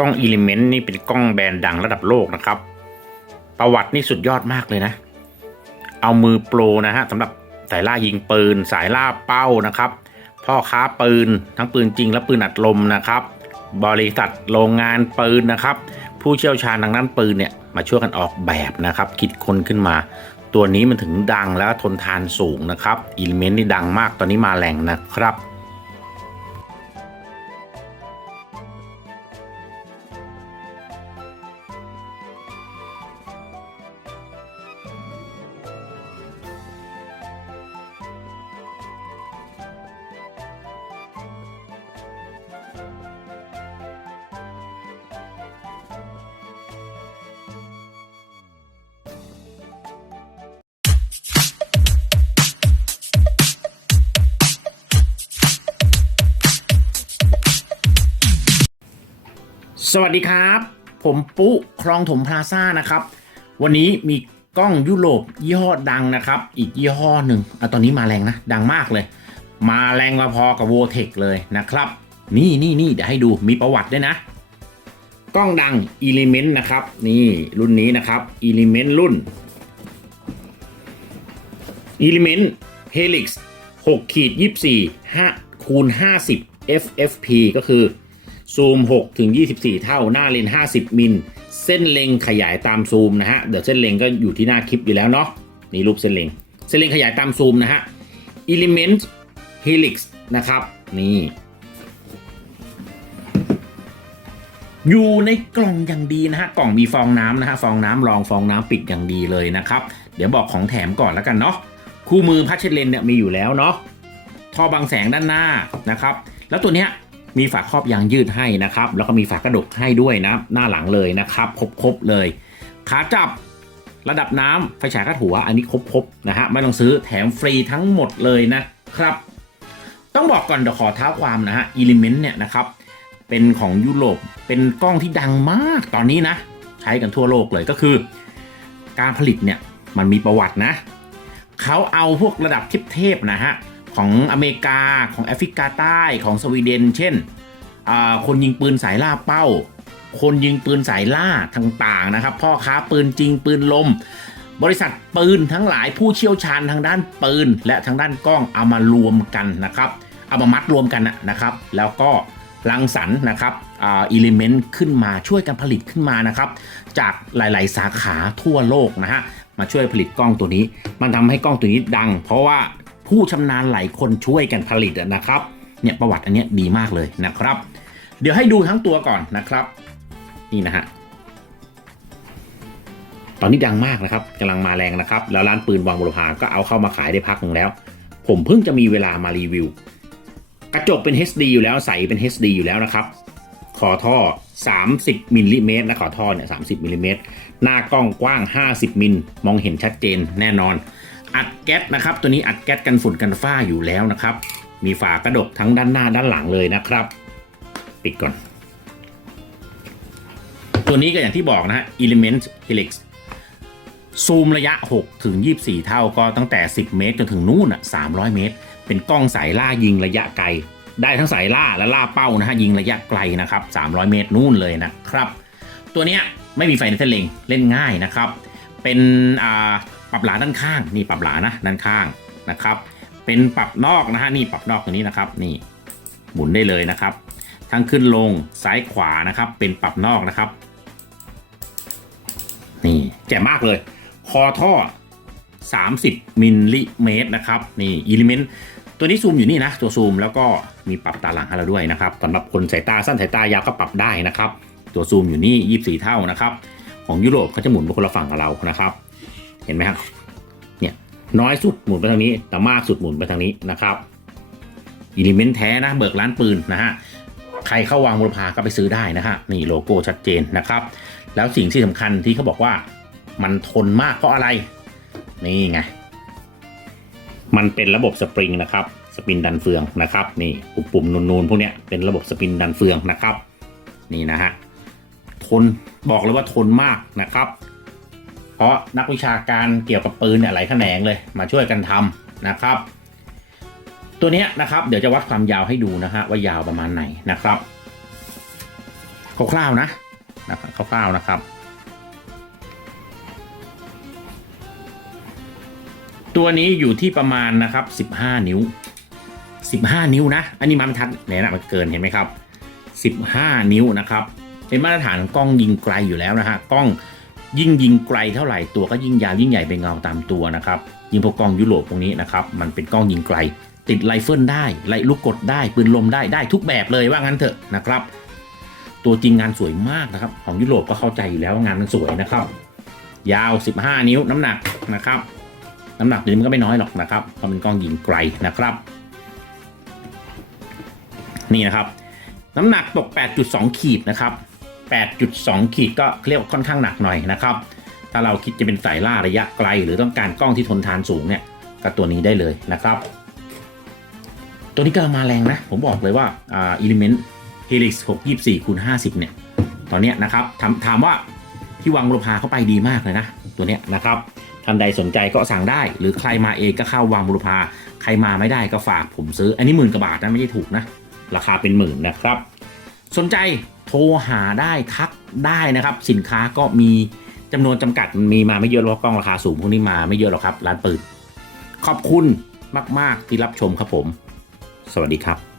กล้องอิเลเมนต์นี่เป็นกล้องแบรนด์ดังระดับโลกนะครับ ประวัตินี่สุดยอดมากเลยนะ เอามือโปรนะฮะสำหรับสายล่ายิงปืน สายล่าเป้านะครับ พ่อค้าปืนทั้งปืนจริงและปืนอัดลมนะครับ บริษัทโรงงานปืนนะครับ ผู้เชี่ยวชาญทางด้านปืนเนี่ยมาช่วยกันออกแบบนะครับ คิดคนขึ้นมา ตัวนี้มันถึงดังแล้วทนทานสูงนะครับอิเลเมนต์นี่ดังมากตอนนี้มาแรงนะครับ สวัสดีครับ ผมปุ๊คลองถมพลาซ่านะครับ วันนี้มีกล้องยุโรปยี่ห้อดังนะครับ อีกยี่ห้อหนึ่งอะตอนนี้มาแรงนะ ดังมากเลย มาแรงมาพอกับโวเทคเลยนะครับ นี่นี่นี่เดี๋ยวให้ดูมีประวัติด้วยนะ กล้องดัง Element นะครับ นี่รุ่นนี้นะครับ Element รุ่น Element Helix 6ขีด24 5คูณ50 FFP ก็คือ ซูม 6 ถึง 24 เท่าหน้าเลน50 มิล เส้นเล็งขยายตามซูมนะฮะ เดี๋ยวเส้นเล็งก็อยู่ที่หน้าคลิปอยู่แล้วเนาะ นี่รูปเส้นเล็ง เส้นเล็งขยายตามซูมนะฮะ Element Helix นะครับ นี่ อยู่ในกล่องอย่างดีนะฮะ กล่องมีฟองน้ำนะฮะ ฟองน้ำรองฟองน้ำปิดอย่างดีเลยนะครับ เดี๋ยวบอกของแถมก่อนแล้วกันเนาะ คู่มือพัชเชดเลนเนี่ยมีอยู่แล้วเนาะ ท่อบังแสงด้านหน้านะครับ แล้วตัวเนี้ย มีฝาครอบยางยืดให้นะครับ แล้วก็มีฝากระดกให้ด้วยนะ หน้าหลังเลยนะครับ ครบๆเลย ขาจับระดับน้ำไฟฉายคาดหัว อันนี้ครบๆนะฮะไม่ต้องซื้อแถมฟรีทั้งหมดเลยนะครับ ต้องบอกก่อนเดี๋ยวขอเท้าความนะฮะ Element เนี่ยนะครับ เป็นของยุโรปเป็นกล้องที่ดังมากตอนนี้นะ ใช้กันทั่วโลกเลยก็คือ การผลิตเนี่ยมันมีประวัตินะเขาเอาพวกระดับเทพๆนะฮะ ของอเมริกาของแอฟริกาใต้ของสวีเดน เช่น คนยิงปืนสายล่าเป้า คนยิงปืนสายล่าต่างๆนะครับ พ่อค้าปืนจริงปืนลม บริษัทปืนทั้งหลายผู้เชี่ยวชาญทางด้านปืน และทางด้านกล้องเอามารวมกันนะครับ เอามามัดรวมกันนะนะครับ แล้วก็รังสรรค์นะครับอ่าอิเลเมนต์ขึ้นมาช่วยกันผลิตขึ้นมานะครับ จากหลาย ๆ สาขาทั่วโลกนะฮะมาช่วยผลิตกล้องตัวนี้ มันทำให้กล้องตัวนี้ดัง เพราะว่า ผู้ชำนาญหลายคนช่วยกันผลิตนะครับเนี่ยประวัติอันนี้ดีมากเลยนะครับ เดี๋ยวให้ดูทั้งตัวก่อนนะครับ นี่นะฮะตอนนี้ดังมากนะครับกำลังมาแรงนะครับ แล้วร้านปืนวังบุรพาก็เอาเข้ามาขายได้พักหนึ่งแล้ว ผมเพิ่งจะมีเวลามารีวิว กระจกเป็น HD อยู่แล้วใสเป็น HD อยู่แล้วนะครับ ขอท่อ 30มิลลิเมตรนะขอท่อเนี่ย30มิลลิเมตรหน้ากล้องกว้าง 50มิลมองเห็นชัดเจนแน่นอน อัดแก๊สนะครับ ตัวนี้อัดแก๊สกันฝุ่นกันฝ้าอยู่แล้วนะครับ มีฝากระดกทั้งด้านหน้าด้านหลังเลยนะครับ ปิดก่อน ตัวนี้ก็อย่างที่บอกนะฮะ Element Helix ซูมระยะ 6 ถึง 24 เท่าก็ตั้งแต่ 10 เมตรจนถึงนู่นอะ 300 เมตร เป็นกล้องสายล่ายิงระยะไกล ได้ทั้งสายล่าและล่าเป้านะฮะยิงระยะไกลนะครับ 300 เมตรนู่นเลยนะครับ ตัวเนี้ยไม่มีไฟในเส้นเล็งเล่นง่ายนะครับ เป็นอ่า ปรับหลาด้านข้างนี่ปรับหลานะด้านข้างนะครับ เป็นปรับนอกนะฮะนี่ปรับนอกตรงนี้นะครับนี่หมุนได้เลยนะครับ ทั้งขึ้นลงซ้ายขวานะครับ เป็นปรับนอกนะครับ นี่แจ่มมากเลย คอท่อ 30 มิลลิเมตรนะครับนี่อิเลเมนต์ตัวนี้ซูมอยู่นี่นะตัวซูมแล้วก็มีปรับตาหลังให้เราด้วยนะครับสำหรับคนสายตาสั้นสายตายาวก็ปรับได้นะครับ ตัวซูมอยู่นี่ 24 เท่านะครับ ของยุโรปเขาจะหมุนไปคนละฝั่งกับเรานะครับ เห็นไหมครับเนี่ยน้อยสุดหมุนไปทางนี้ แต่มากสุดหมุนไปทางนี้นะครับอิเลเมนต์แท้นะเบิกร้านปืนนะฮะใครเข้าวางบุรพาก็ไปซื้อได้นะฮะนี่โลโก้ชัดเจนนะครับ แล้วสิ่งที่สำคัญที่เขาบอกว่ามันทนมากเพราะอะไร นี่ไง มันเป็นระบบสปริงนะครับ สปินดันเฟืองนะครับ นี่ปุ่มๆนูนๆพวกเนี้ยเป็นระบบสปินดันเฟืองนะครับ นี่นะฮะทนบอกเลยว่าทนมากนะครับ เพราะนักวิชาการเกี่ยวกับปืนเนี่ยหลายแขนงเลยมาช่วยกันทำนะครับ ตัวนี้นะครับเดี๋ยวจะวัดความยาวให้ดูนะฮะว่ายาวประมาณไหนนะครับคร่าวๆนะนะครับคร่าวๆนะครับ ตัวนี้อยู่ที่ประมาณนะครับ 15 นิ้ว 15 นิ้วนะ อันนี้มาบรรทัดเนี่ยนะมันเกินเห็นไหมครับ 15 นิ้วนะครับ เป็นมาตรฐานกล้องยิงไกลอยู่แล้วนะฮะกล้อง ยิ่งยิงไกลเท่าไหร่ตัวก็ยิ่งยาวยิ่งใหญ่เป็นเงาตามตัวนะครับยิงพวกกล้องยุโรปพวกนี้นะครับมันเป็นกล้องยิงไกล ติดไรเฟิลได้ไล่ลูกกดได้ปืนลมได้ได้ทุกแบบเลยว่างั้นเถอะนะครับ ตัวจริงงานสวยมากนะครับ ของยุโรปก็เข้าใจอยู่แล้วว่างานมันสวยนะครับ ยาว 15 นิ้วน้ำหนักนะครับ น้ำหนักนี้มันก็ไม่น้อยหรอกนะครับเพราะเป็นกล้องยิงไกลนะครับ นี่นะครับ น้ำหนักตก 8.2 ขีดนะครับ 8.2 ขีดก็เรียกว่าค่อนข้างหนักหน่อยนะครับ ถ้าเราคิดจะเป็นสายล่าระยะไกล หรือต้องการกล้องที่ทนทานสูงเนี่ยก็ตัวนี้ได้เลยนะครับ ตัวนี้ก็มาแรงนะ ผมบอกเลยว่าอ่า Element Helix 624คูณ50 เนี่ย ตอนนี้นะครับถามถามว่าที่วังบุรพาเข้าไปดีมากเลยนะ ตัวเนี้ยนะครับท่านใดสนใจก็สั่งได้ หรือใครมาเองก็เข้าวังบุรพาใครมาไม่ได้ก็ฝากผมซื้อ อันนี้หมื่นกว่าบาทนะไม่ใช่ถูกนะ ราคาเป็นหมื่นนะครับ สนใจ โทรหาได้ทักได้นะครับ สินค้าก็มีจำนวนจำกัดมีมาไม่เยอะหรอกกล้องราคาสูงพวกนี้มาไม่เยอะหรอกครับ ร้านปืนขอบคุณมาก ๆ ที่รับชมครับผม สวัสดีครับ